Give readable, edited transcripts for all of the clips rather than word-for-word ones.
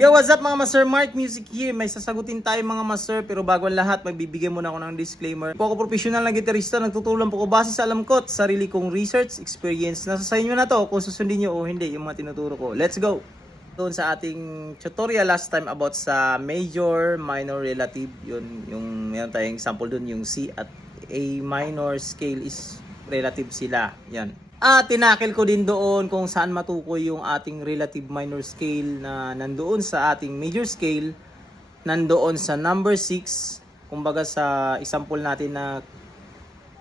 Yo, what's up mga master? Mark Music here. May sasagutin tayo mga master, pero bago ang lahat, magbibigay muna ako ng disclaimer. Po ako professional na gitarista, nagtutulong po ko base sa alam ko at sarili kong research, experience. Nasa sa inyo na to kung susundin nyo o hindi yung mga tinuturo ko. Let's go! Doon sa ating tutorial last time about sa major, minor, relative, yun, yung meron tayong example doon, yung C at A minor scale is relative sila. Yan. At tinakil ko din doon kung saan matukoy yung ating relative minor scale na nandoon sa ating major scale, nandoon sa number 6, kumbaga sa example natin na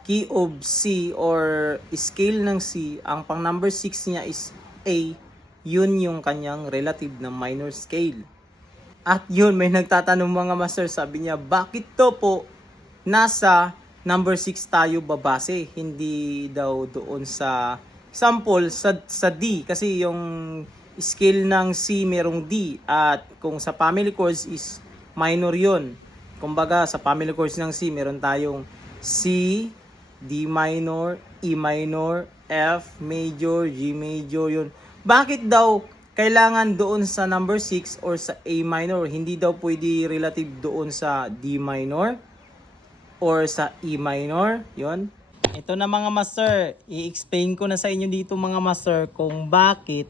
key of C or scale ng C, ang pang number 6 niya is A, yun yung kanyang relative na minor scale. At yun, may nagtatanong mga master, sabi niya, bakit to po nasa number 6 tayo babase, hindi daw doon sa sample sa D, kasi yung scale ng C merong D at kung sa family chords is minor yun. Kumbaga sa family chords ng C meron tayong C, D minor, E minor, F major, G major yun. Bakit daw kailangan doon sa number 6 or sa A minor, hindi daw pwede relative doon sa D minor or sa E minor? Yon. Ito na mga master, i-explain ko na sa inyo dito mga master kung bakit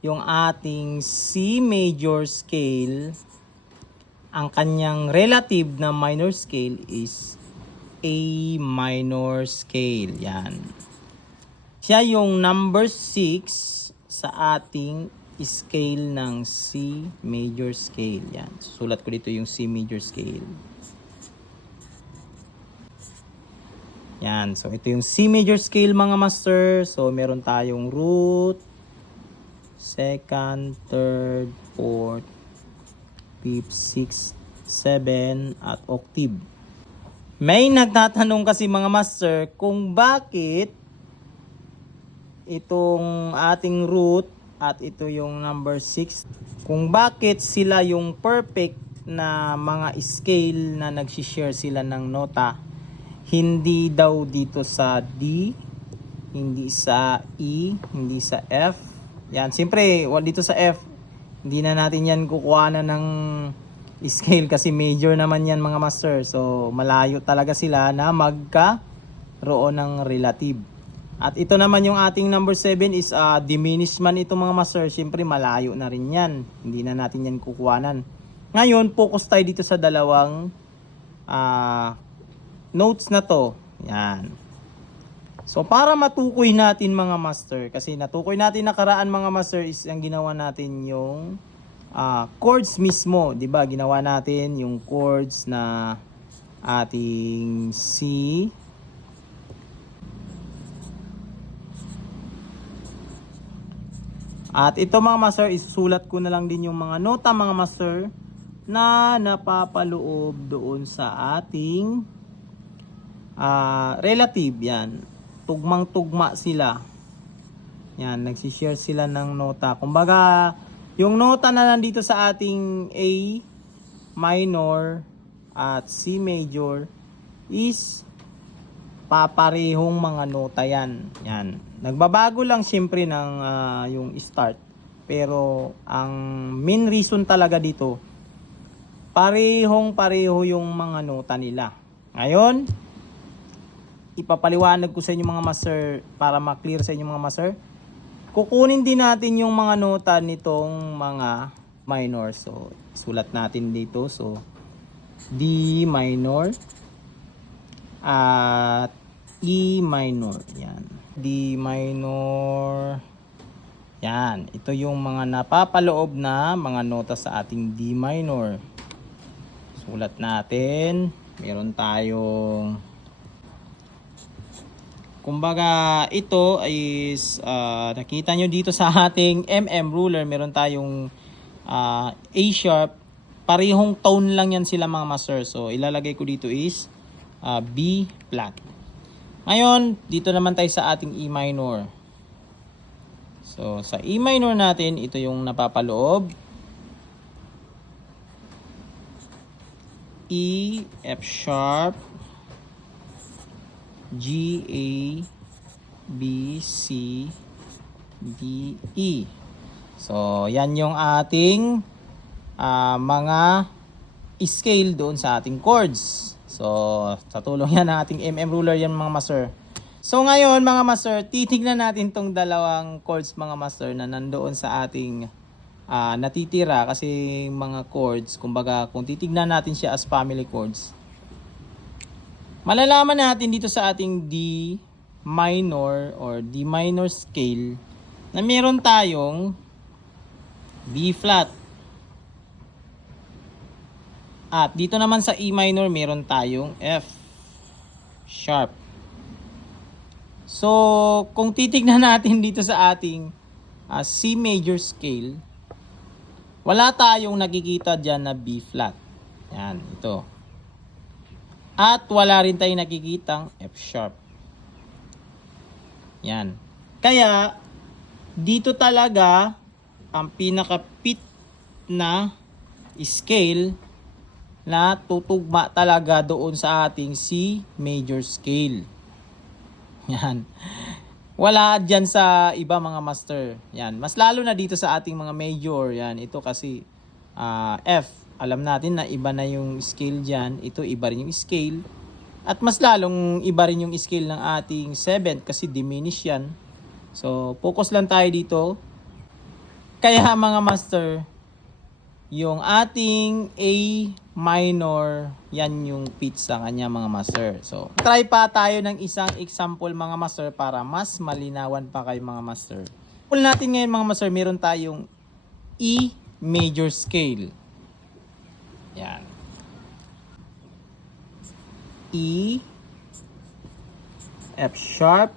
yung ating C major scale, ang kanyang relative na minor scale is A minor scale. Yan. Siya yung number 6 sa ating scale ng C major scale. Yan. Sulat ko dito yung C major scale. Yan. So, ito yung C major scale mga master. So, meron tayong root, second, third, fourth, fifth, sixth, 7, at octave. May nagtatanong kasi mga master kung bakit itong ating root at ito yung number 6, kung bakit sila yung perfect na mga scale na nagsishare sila ng nota, hindi daw dito sa D, hindi sa E, hindi sa F. Yan, siyempre dito sa F, hindi na natin yan kukuha na ng scale kasi major naman yan mga master. So malayo talaga sila na magkaroon ng relative. At ito naman yung ating number 7 is diminished man ito mga master. Siyempre malayo na rin yan, hindi na natin yan kukuhanan. Ngayon focus tayo dito sa dalawang notes na to. Yan. So para matukoy natin mga master, kasi natukoy natin nakaraan mga master is ang ginawa natin yung chords mismo, 'di ba? Ginawa natin yung chords na ating C, at ito mga master, isusulat ko na lang din yung mga nota mga master na napapaloob doon sa ating relative. Yan, tugmang-tugma sila. Yan, nagsishare sila ng nota. Kumbaga, yung nota na nandito sa ating A minor at C major is paparehong mga nota yan. Yan. Nagbabago lang siyempre ng yung start. Pero ang main reason talaga dito, parehong-pareho yung mga nota nila. Ngayon, ipapaliwanag ko sa inyo mga master para ma-clear sa inyo mga master. Kukunin din natin yung mga nota nitong mga minor. So, sulat natin dito. So, D minor at E minor. Yan. D minor. Yan. Ito yung mga napapaloob na mga nota sa ating D minor. Sulat natin. Meron tayong, kumbaga ito is nakita nyo dito sa ating ruler, meron tayong A sharp, parehong tone lang yan sila mga master. So ilalagay ko dito is B flat. Ngayon dito naman tayo sa ating E minor. So sa E minor natin, ito yung napapaloob, E, F sharp, G, A, B, C, D, E. So, yan yung ating mga scale doon sa ating chords. So, sa tulong yan ng ating MM ruler yan mga master. So, ngayon mga master, titignan natin tong dalawang chords mga master na nandoon sa ating natitira kasi mga chords, kumbaga kung titignan natin siya as family chords, malalaman natin dito sa ating D minor or D minor scale na meron tayong B flat. At dito naman sa E minor meron tayong F sharp. So, kung titignan natin dito sa ating C major scale, wala tayong nakikita dyan na B flat. Yan, ito. At wala rin tayong nakikitang F sharp. Yan. Kaya, dito talaga, ang pinaka-pit na scale na tutugma talaga doon sa ating C major scale. Yan. Wala dyan sa iba mga master. Yan. Mas lalo na dito sa ating mga major. Yan. Ito kasi F. Alam natin na iba na yung scale dyan. Ito iba rin yung scale. At mas lalong iba rin yung scale ng ating 7th kasi diminish yan. So, focus lang tayo dito. Kaya mga master, yung ating A minor, yan yung pitch sa kanya mga master. So, try pa tayo ng isang example mga master para mas malinawan pa kayo mga master. Example natin ngayon mga master, meron tayong E major scale. Yan. E, F sharp,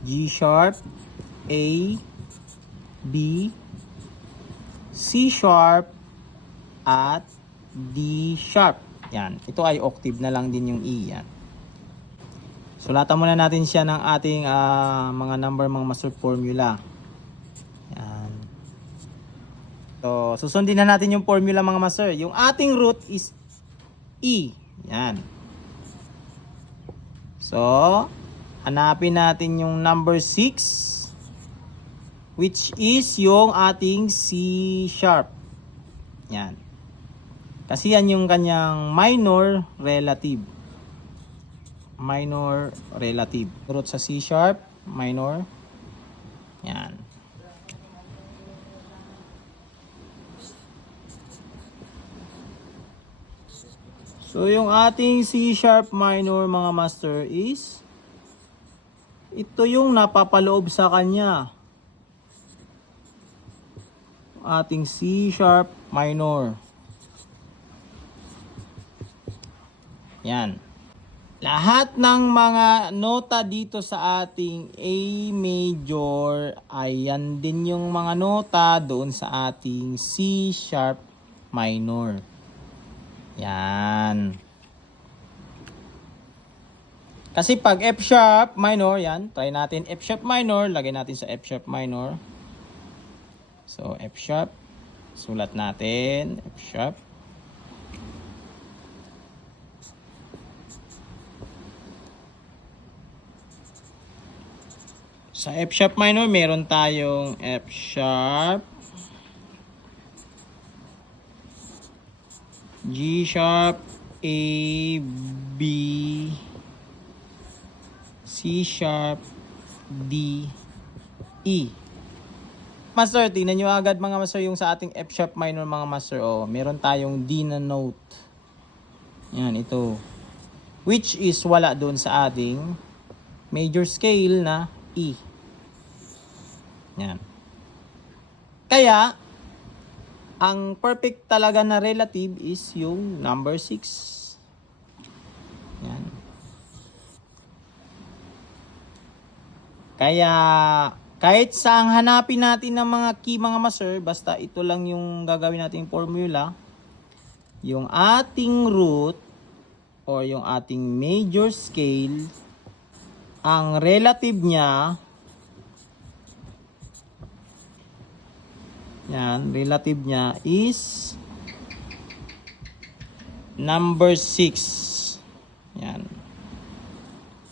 G sharp, A, B, C sharp, at D sharp. Yan. Ito ay octave na lang din yung E. Yan. Sulatan muna natin siya ng ating mga number mga master formula. Yan. So, susundin na natin yung formula mga master. Yung ating root is E. Yan. So, hanapin natin yung number 6, which is yung ating C sharp. Yan. Kasi yan yung kanyang minor relative. Minor relative. Root sa C sharp, minor. Yan. So yung ating C sharp minor mga master is ito yung napapaloob sa kanya. Ating C sharp minor. Yan. Lahat ng mga nota dito sa ating A major ay yan din yung mga nota doon sa ating C sharp minor. Yan. Kasi pag F sharp minor, yan, try natin F sharp minor, lagay natin sa F sharp minor. So F sharp, sulat natin F sharp. Sa F sharp minor, meron tayong F sharp, G sharp, A, B, C sharp, D, E. Master, tingnan nyo agad mga master yung sa ating F sharp minor mga master. Oh, meron tayong D na note. Yan, ito. Which is wala doon sa ating major scale na E. Yan. Kaya, ang perfect talaga na relative is yung number 6. Yan. Kaya, kahit saan hanapin natin ng mga key mga master, basta ito lang yung gagawin nating formula, yung ating root or yung ating major scale, ang relative niya, yan, relative niya is number 6. Yan.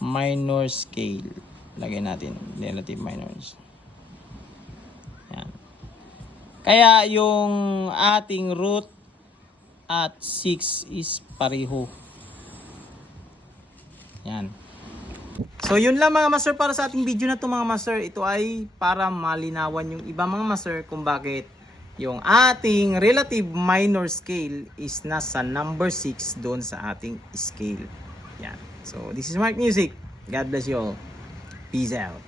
Minor scale. Lagay natin relative minors. Yan. Kaya yung ating root at 6 is pareho. Yan. So yun lang mga master para sa ating video na to mga master. Ito ay para malinawan yung iba mga master kung bakit yung ating relative minor scale is nasa number 6 doon sa ating scale. Yan. So this is Mark Music. God bless you all. Peace out.